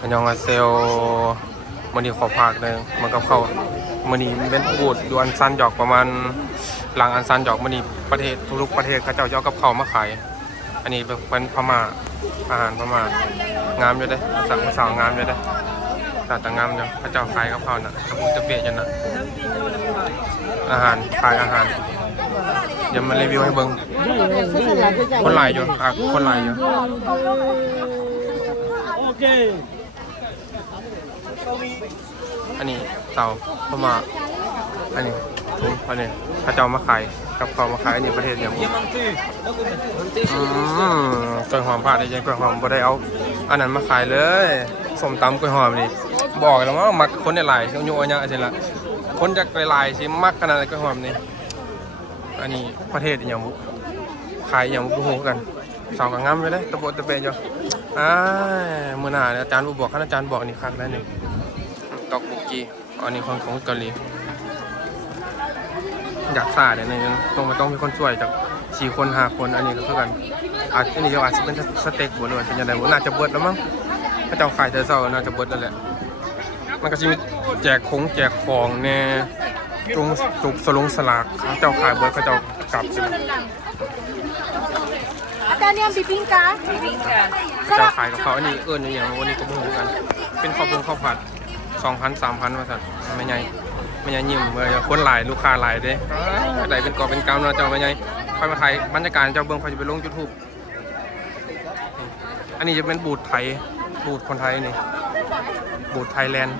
อันยองอาเซลมันนี่ขอพากเลยมันก็เข้ามันนี่เป็นบูดอยู่อันซันหยอกประมาณหลังอันซันหยอกมันนี่ประเทศทุกประเทศเขาเจ้าเอากับเขามาขายอันนี้เป็นพม่าอาหารพม่างามอยู่เด้สั่งมาสั่งงามอยู่เด้แต่งามอยู่เขาเจ้าขายกับเขาน่ะจะเบียดกันน่ะอาหารขายอาหารเดี๋ยวมารีวิวให้เบิ่งคนหลายอยู่คนหลายอยู่อันนี้เต่าพม่าอันนี้อันนี้พระเจ้ามาขายกับเขามาขายอันนี้ประเทศอย่างกล้วยหอมผ่าได้ยังกล้วยหอมบ่ได้เอาอันนั้นมาขายเลยส้มตำกล้วยหอมนี่บอกแล้วว่ามักคนได้หลายโยอันยังอะไรล่ะคนจากหลายสิมักขนาดกล้วยหอมนี่อันนี้ประเทศอย่างบุขายอย่างบุหูกันสาวกับงามไปเลยตะโบตะเปยอยู่มื่อหน้าอาจารย์บอกท่านอาจารย์บอกนี่คักได้นี่ตอกบุกีอันนี้ของเกาหลีอยากสาดเนี่ยต้องมีคนช่วยจาก4 คน5 คนอันนี้ก็เท่ากันอันนี้อาจจะเป็นสเต็กหรือเป็นยังไงน่าจะเบิดแล้วมั้งถ้าเจ้าขายเธอเศร้าน่าจะเบิดแล้วแหละมันก็จะมีแจกของเนี่ยตรงสลงสลากเจ้าขายเบิดเขาเจ้ากลับTanya bibingka เจ้าขายกับเขาอันนี้อย่างวันนี้ก็บ่ฮู้กันเป็นข้าวผัด 2,000 3,000ว่าซั่นไม่ใหญ่ยิ้มเลยคนหลายลูกค้าหลายเด้ได้เป็นกอบเป็นกำเนาะเจ้าไม่ใหญ่ค่อยมาถ่ายบรรยากาศเจ้าเบิ่งค่อยจะไปลง YouTube อันนี้จะเป็นบูธไทยบูธคนไทยนี่บูธไทยแลนด์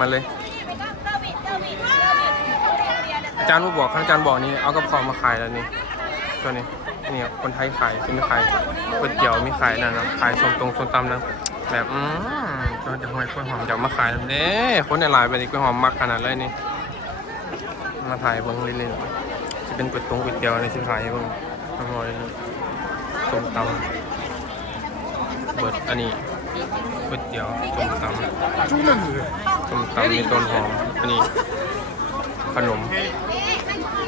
มาเลยอาจารย์บอกนี่เอากับของมาขายแล้วนี่ตัวนี้คนไทยขายที่ไม่ขายก๋วยเตี๋ยวไม่ขายนั่นนะขายส้มตำนะแบบก็จะห้อยกล้วยหอมจะมาขายแล้วเนี่ยคนในหลายไปนี่กล้วยหอมมักขนาดเลยนี่มาถ่ายเบิ้งเล่นๆจะเป็นก๋วยเตี๋ยวในที่ขายเบิ้งอร่อยส้มตำเบิดอันนี้ก๋วยเตี๋ยวส้มตำมีต้นหอมอันนี้ขนม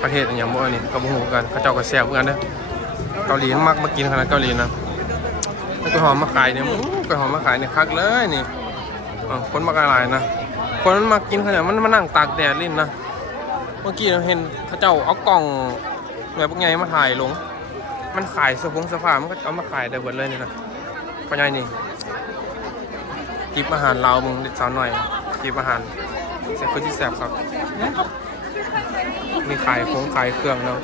ประเทศอย่างบ่นี่ก็บ่ฮู้กันเขาเจ้าก็แซ่บเหมือนกันเด้อเกาหลีมักมากินขนาดเกาหลีนะกล้วยหอมมาขายเนี่ยกล้วยหอมมาขายเนี่ยคักเลยนี่คนมาหลายนะคนมันมากินขนาดมันมานั่งตากแดดลิ้นนะเมื่อกี้เราเห็นเขาเจ้าเอากล่องแบบไงมาถ่ายลงมันขายเสื้อผ้ามันก็เอามาขายได้หมดเลยนี่นะปัญญานี่กิบอาหารลาวมึงเด็ดสาวหน่อยกิบอาหารเสร็จคนที่แซ่บครับมีขายเครื่องเนาะ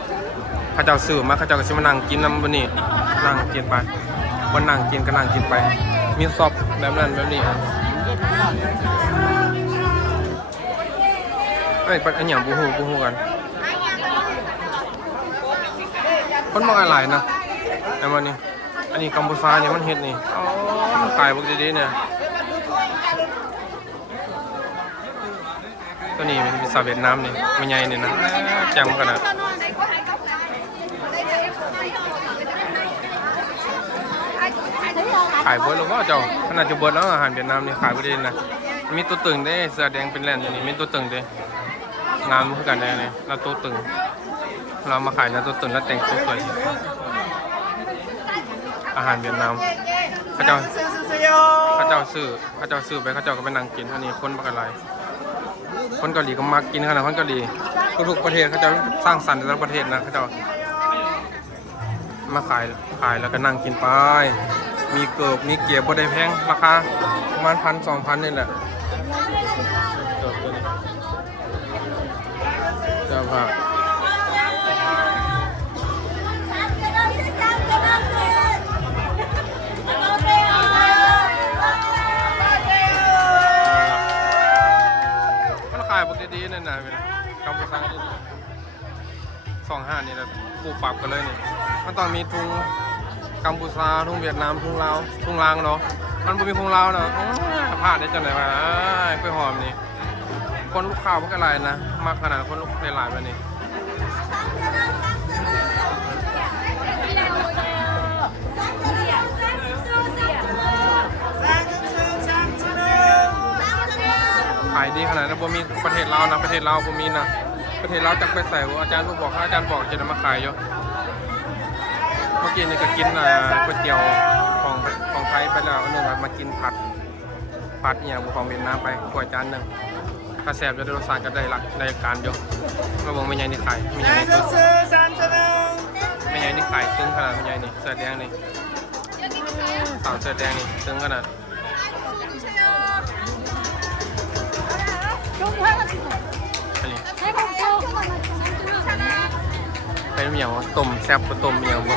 ข้าเจ้าซื้อมาข้าเจ้าก็จะมานั่งกินน้ำบนนี่นั่งกินไปวันนั่งกินก็นั่งกินไปมีซอฟแบบนั้นแบบนี้ไอ้ปัญญาบูฮูกันคนมองอะไรนะไอ้วันนี้อันนี้กัมพูชาเนี่ยมันเห็ดนี่มันขายพวกดีๆเนี่ยตัวนี้เป็นพิซซ่าเวียดนามนี่ไม่ใหญ่เนี่ยนะแจ่มขนาดขายเบิร์ดหรือว่าเจ้าขนาดจะเบิร์ดแล้วอาหารเวียดนามนี่ขายพอดีนะมีตัวตึงได้เสื้อแดงเป็นแลนด์อย่างนี้มีตัวตึงได้งามเหมือนกันเลยเนี่ยแล้วตัวตึงเรามาขายแล้วตัวตึงแล้วแต่งตัวสวยอาหารเวียดนามเขาเจ้าซื้อไปเขาเจ้าก็ไปนั่งกินอันนี้คนบักอะไรคนเกาหลีก็มากินขนาดคนเกาหลีทุกประเทศเขาจะสร้างสรรค์ในแต่ละประเทศนะเขาจะมาขายแล้วก็นั่งกินไปมีเกี๊ยวบดได้แพงราคาประมาณ1,000-2,000นี่แหละเจ้าค่ะขายพวกดีๆนั่นนะเป็นกัมพูชา25นี่แหละปลูกปรับกันเลยนี่มันต้องมีทุงกัมพูชาทุงเวียดนามทุงลาวทุงลางเนาะมันไม่มีทุงลาวเนาะพลาดได้จังไหนวะกล้วยหอมนี่คนลูกค้าพวกอะไรนะมากขนาดคนลูกในหลายแบบนี้ขายดีขนาดนั้นบ่มีประเทศลาวนะประเทศลาวบ่มีนะประเทศลาวจักไปใส่อาจารย์บอกจะมาขายอยู่เมื่อ กี้นี่ก็กินก๋วยเตี๋ยวของไทยไปแล้วนึงมากินผัดอย่างของเวียดนามไปก๋วยจานหนึ่งกระแสบจะได้รสชาติก็ได้หลักได้การเยอะมาบอกไม่ใหญ่นี่ขายไม่ใหญ่นี่ตึ้งไม่ใหญ่นี่ขายตึ้งขนาดไม่ใหญ่นี่เสื้อแดงนี่สาวเสื้อแดงนี่ตึ้งขนาด 中餐的 อันนี้ 菜包粥， เป็นอย่างต้มแซ่บกับต้มอย่างบ่